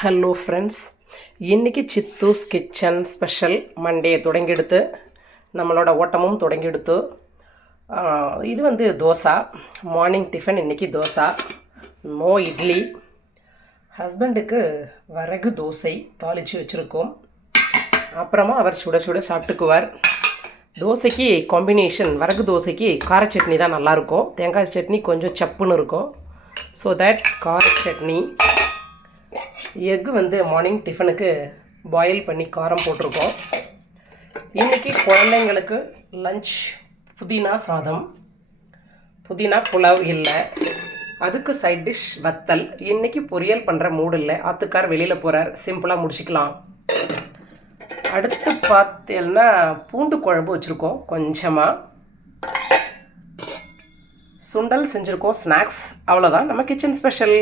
Hello friends, இன்றைக்கி சித்தூஸ் kitchen special Monday தொடங்கிடுத்து. நம்மளோட ஓட்டமும் தொடங்கிடுத்து. இது தோசை மார்னிங் டிஃபன். இன்றைக்கி தோசை, நோ இட்லி. ஹஸ்பண்டுக்கு வரகு தோசை தாளித்து வச்சுருக்கோம். அப்புறமா அவர் சுட சுட சாப்பிட்டுக்குவார். தோசைக்கு காம்பினேஷன் வரகு தோசைக்கு கார சட்னி தான் நல்லாயிருக்கும். தேங்காய் சட்னி கொஞ்சம் சப்புன்னு இருக்கும். ஸோ தட் கார சட்னி. எக்கு மார்னிங் டிஃபனுக்கு பாயில் பண்ணி காரம் போட்டிருக்கோம். இன்றைக்கி குழந்தைங்களுக்கு லஞ்ச் புதினா சாதம். புதினா புலாவ் இல்லை, அதுக்கு சைட் டிஷ் வத்தல். இன்றைக்கி பொரியல் பண்ணுற மூடு இல்லை, ஆத்துக்கார் வெளியில் போகிறார், சிம்பிளாக முடிச்சிக்கலாம். அடுத்து பார்த்தீங்கன்னா பூண்டு குழம்பு வச்சுருக்கோம். கொஞ்சமாக சுண்டல் செஞ்சுருக்கோம், ஸ்நாக்ஸ். அவ்வளோதான் நம்ம கிச்சன் ஸ்பெஷல்.